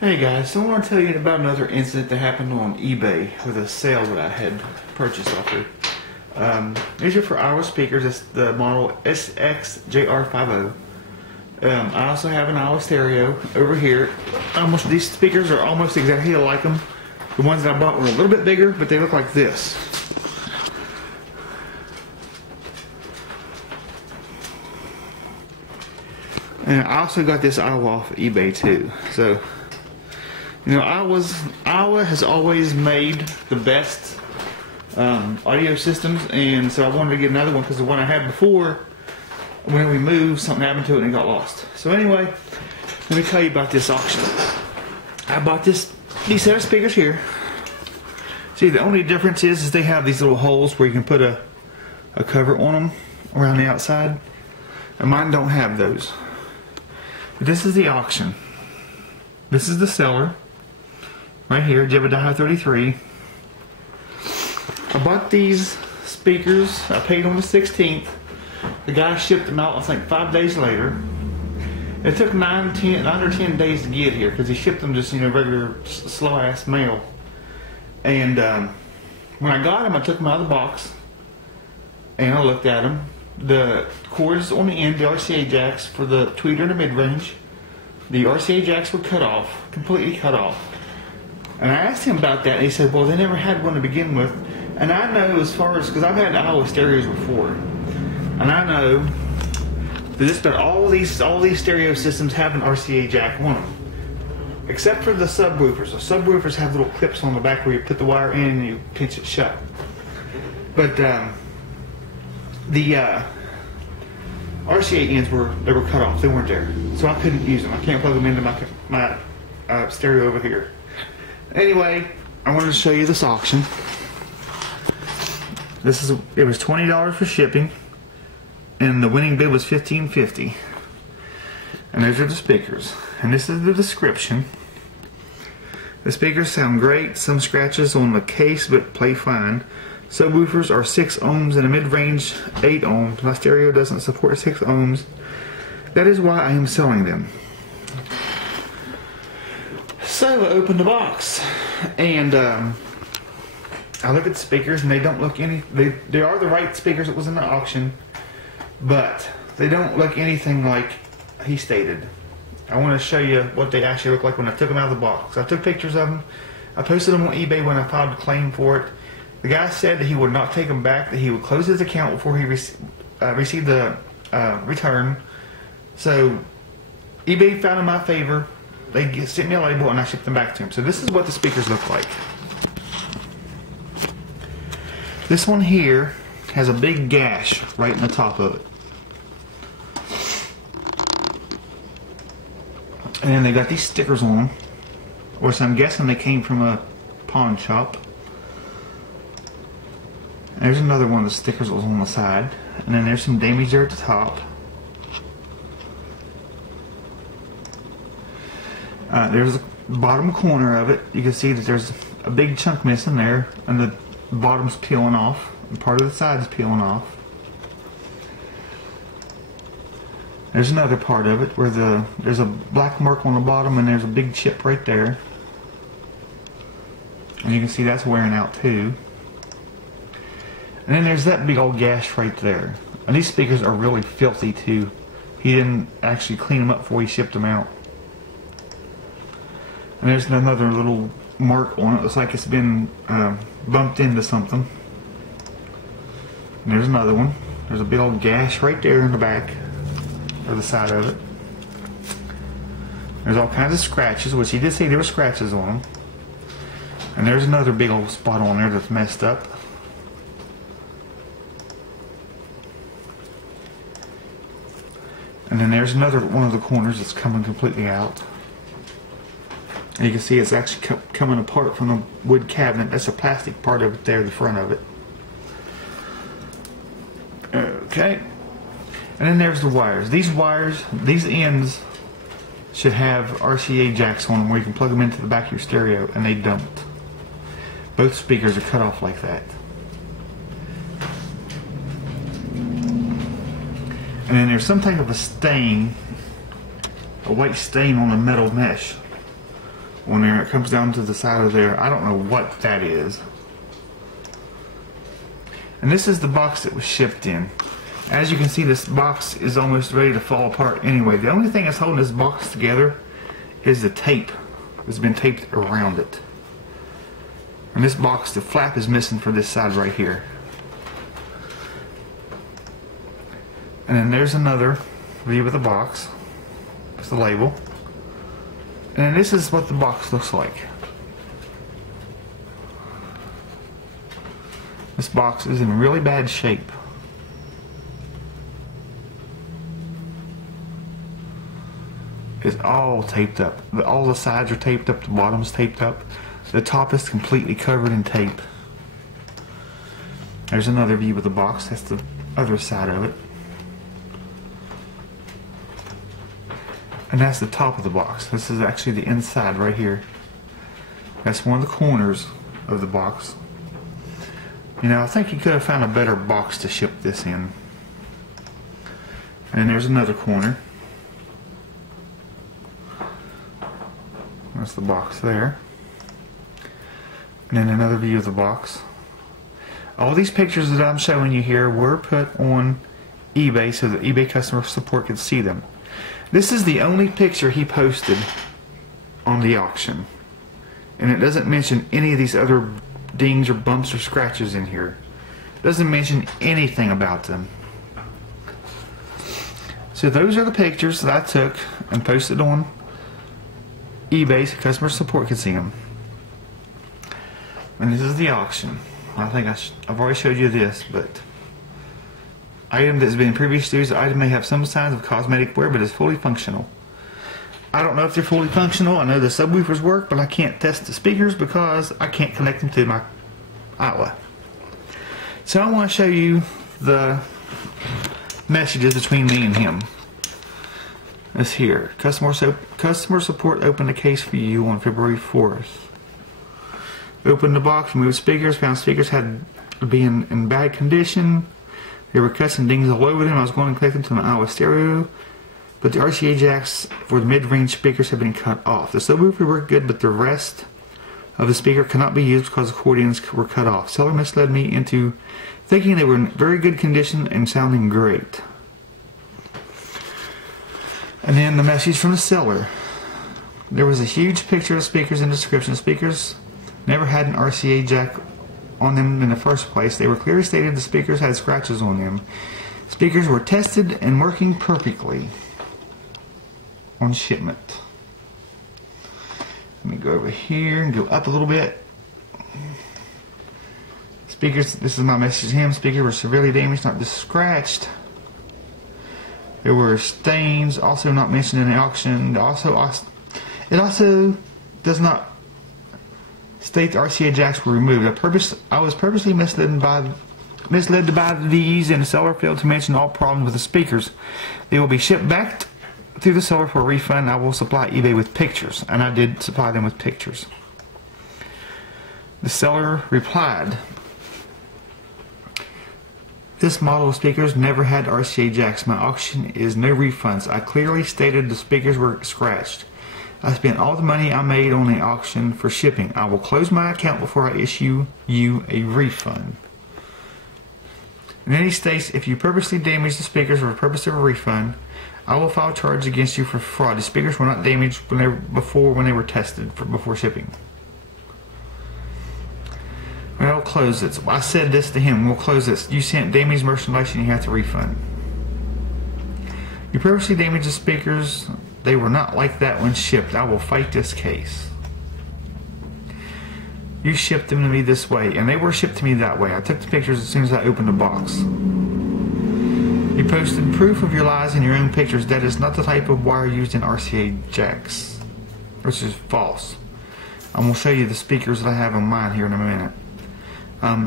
Hey guys, so I want to tell you about another incident that happened on eBay with a sale that I had purchased off there. These are for Iowa speakers. It's the model SXJR50. I also have an Iowa stereo over here. These speakers are almost exactly like them. The ones that I bought were a little bit bigger, but they look like this. And I also got this Iowa off eBay too. So, you know, Iowa has always made the best audio systems, and so I wanted to get another one because the one I had before, when we moved, something happened to it and it got lost. So anyway, let me tell you about this auction. I bought these set of speakers here. See, the only difference is they have these little holes where you can put a cover on them around the outside, and mine don't have those. But this is the auction. This is the seller. Right here, Jebadiah33. I bought these speakers. I paid on the 16th. The guy shipped them out, I think, 5 days later. It took 9 or 10 days to get here because he shipped them just, you know, regular slow-ass mail. And when I got them, I took them out of the box and I looked at them. The cords on the end, the RCA jacks for the tweeter and the mid-range, the RCA jacks were cut off, completely cut off. And I asked him about that, and he said, well, they never had one to begin with. And I know, as far as, because I've had Iowa stereos before, and I know that just about all these stereo systems have an RCA jack on them, except for the subwoofers. The subwoofers have little clips on the back where you put the wire in and you pinch it shut. But the RCA ends were cut off. They weren't there, so I couldn't use them. I can't plug them into my stereo over here. Anyway, I wanted to show you this auction. It was $20 for shipping, and the winning bid was $15.50. And those are the speakers. And this is the description. The speakers sound great. Some scratches on the case, but play fine. Subwoofers are 6 ohms and a mid-range 8 ohms. My stereo doesn't support 6 ohms. That is why I am selling them. So I opened the box, and I look at the speakers, and they don't look they are the right speakers that was in the auction, but they don't look anything like he stated. I want to show you what they actually look like when I took them out of the box. I took pictures of them. I posted them on eBay when I filed a claim for it. The guy said that he would not take them back, that he would close his account before he received the return. So eBay found in my favor. They sent me a label and I shipped them back to him. So this is what the speakers look like. This one here has a big gash right in the top of it. And then they got these stickers on them, which I'm guessing they came from a pawn shop. And there's another one of the stickers that was on the side. And then there's some damage there at the top. There's the bottom corner of it. You can see that there's a big chunk missing there, and the bottom's peeling off, and part of the side's peeling off. There's another part of it where there's a black mark on the bottom, and there's a big chip right there. And you can see that's wearing out too. And then there's that big old gash right there. And these speakers are really filthy too. He didn't actually clean them up before he shipped them out. And there's another little mark on it. Looks like it's been bumped into something. And there's another one. There's a big old gash right there in the back, or the side of it. There's all kinds of scratches, which he did say there were scratches on them. And there's another big old spot on there that's messed up. And then there's another one of the corners that's coming completely out. And you can see it's actually coming apart from the wood cabinet. That's a plastic part of it there, the front of it. Okay. And then there's the wires. These wires, these ends should have RCA jacks on them where you can plug them into the back of your stereo, and they don't. Both speakers are cut off like that. And then there's some type of a stain, a white stain on the metal mesh on there. It comes down to the side of there. I don't know what that is. And this is the box that was shipped in. As you can see, this box is almost ready to fall apart anyway. The only thing that's holding this box together is the tape that's been taped around it. And this box, the flap is missing for this side right here. And then there's another view of the box. It's the label. And then this is what the box looks like. This box is in really bad shape. It's all taped up. All the sides are taped up, the bottom's taped up. The top is completely covered in tape. There's another view of the box. That's the other side of it. And that's the top of the box. This is actually the inside right here. That's one of the corners of the box. You know, I think you could have found a better box to ship this in. And there's another corner. That's the box there. And then another view of the box. All these pictures that I'm showing you here were put on eBay so that eBay customer support could see them. This is the only picture he posted on the auction. And it doesn't mention any of these other dings or bumps or scratches in here. It doesn't mention anything about them. So those are the pictures that I took and posted on eBay so customer support could see them. And this is the auction. I think I've already showed you this, but item that has been previously used. The item may have some signs of cosmetic wear, but is fully functional. I don't know if they're fully functional. I know the subwoofers work, but I can't test the speakers because I can't connect them to my outlet. So I want to show you the messages between me and him. This here. Customer support opened a case for you on February 4th. Opened the box, removed speakers, found speakers had been in bad condition. There were cuts and dings all over them. I was going to connect them to my Iowa stereo, but the RCA jacks for the mid-range speakers have been cut off. The subwoofer worked good, but the rest of the speaker cannot be used because the accordions were cut off. Seller misled me into thinking they were in very good condition and sounding great. And then the message from the seller. There was a huge picture of speakers in the description. Speakers never had an RCA jack on them in the first place. They were clearly stated the speakers had scratches on them. Speakers were tested and working perfectly on shipment. Let me go over here and go up a little bit. Speakers, this is my message to him. Speakers were severely damaged, not just scratched. There were stains, also not mentioned in the auction. It also does not state the RCA jacks were removed. I was purposely misled to buy these, and the seller failed to mention all problems with the speakers. They will be shipped back to the seller for a refund. I will supply eBay with pictures, and I did supply them with pictures. The seller replied, this model of speakers never had RCA jacks. My auction is no refunds. I clearly stated the speakers were scratched. I spent all the money I made on the auction for shipping. I will close my account before I issue you a refund. And then he states, if you purposely damage the speakers for the purpose of a refund, I will file charge against you for fraud. The speakers were not damaged when they were tested before shipping. Well, close it. I said this to him. We'll close this. You sent damaged merchandise and you have to refund. You purposely damaged the speakers. They were not like that when shipped. I will fight this case. You shipped them to me this way, and they were shipped to me that way. I took the pictures as soon as I opened the box. You posted proof of your lies in your own pictures. That is not the type of wire used in RCA jacks, which is false. I'm going to show you the speakers that I have on mine here in a minute.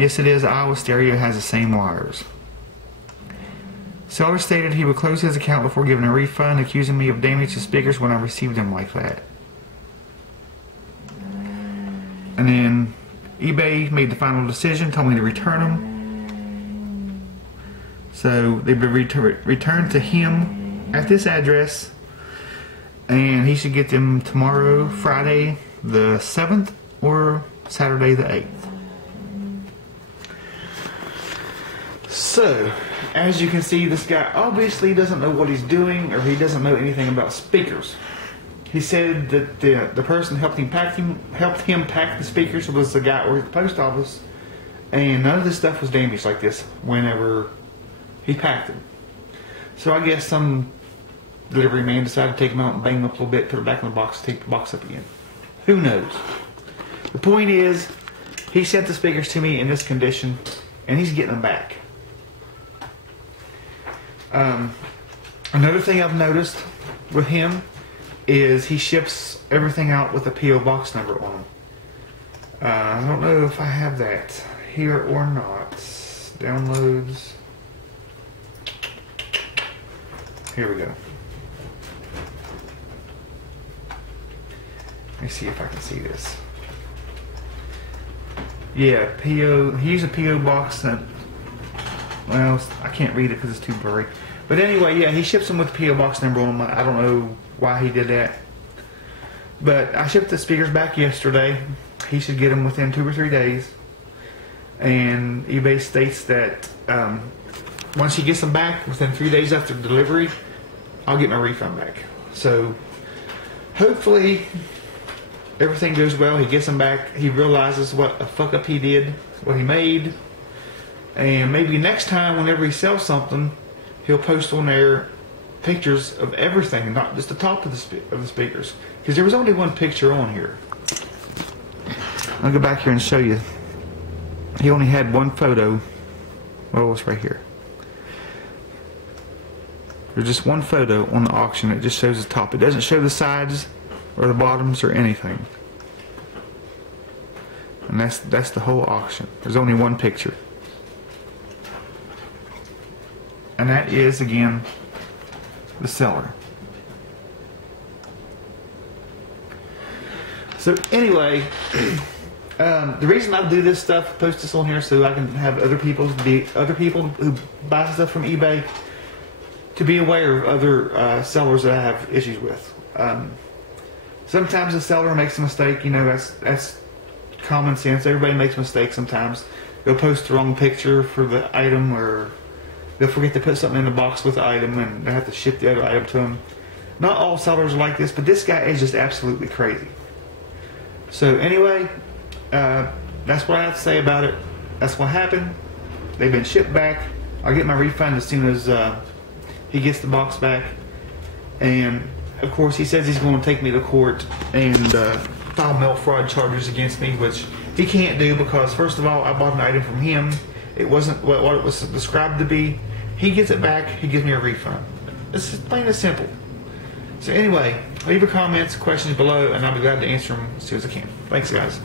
Yes, it is. Iowa stereo has the same wires. Seller stated he would close his account before giving a refund, accusing me of damage to speakers when I received them like that. And then eBay made the final decision, told me to return them. So they were returned to him at this address, and he should get them tomorrow, Friday, the 7th or Saturday the 8th. So, as you can see, this guy obviously doesn't know what he's doing, or he doesn't know anything about speakers. He said that the person helped him pack the speakers was the guy over at the post office, and none of this stuff was damaged like this whenever he packed them. So I guess some delivery man decided to take them out and bang them up a little bit, put it back in the box, take the box up again. Who knows? The point is, he sent the speakers to me in this condition, and he's getting them back. Another thing I've noticed with him is he ships everything out with a P.O. box number on them. I don't know if I have that here or not. Downloads. Here we go. Let me see if I can see this. Yeah, P.O. He used a P.O. box that, well, I can't read it because it's too blurry. But anyway, yeah, he ships them with the P.O. box number on them. I don't know why he did that. But I shipped the speakers back yesterday. He should get them within 2 or 3 days. And eBay states that once he gets them back within 3 days after delivery, I'll get my refund back. So hopefully everything goes well. He gets them back. He realizes what a fuck up he did, what he made. And maybe next time, whenever he sells something, he'll post on there pictures of everything, not just the top of the speakers. Because there was only one picture on here. I'll go back here and show you. He only had one photo. Oh, it's right here. There's just one photo on the auction. It just shows the top. It doesn't show the sides or the bottoms or anything. And that's the whole auction. There's only one picture. And that is, again, the seller. So anyway, the reason I do this stuff, post this on here, so I can have other people who buy stuff from eBay to be aware of other sellers that I have issues with. Sometimes the seller makes a mistake. You know, that's common sense. Everybody makes mistakes sometimes. They'll post the wrong picture for the item, or they'll forget to put something in the box with the item, and they have to ship the other item to them. Not all sellers are like this, but this guy is just absolutely crazy. So anyway, that's what I have to say about it. That's what happened. They've been shipped back. I'll get my refund as soon as he gets the box back. And of course, he says he's going to take me to court and file mail fraud charges against me, which he can't do because, first of all, I bought an item from him. It wasn't what it was described to be. He gets it back. He gives me a refund. It's plain and simple. So anyway, leave your comments, questions below, and I'll be glad to answer them as soon as I can. Thanks, guys.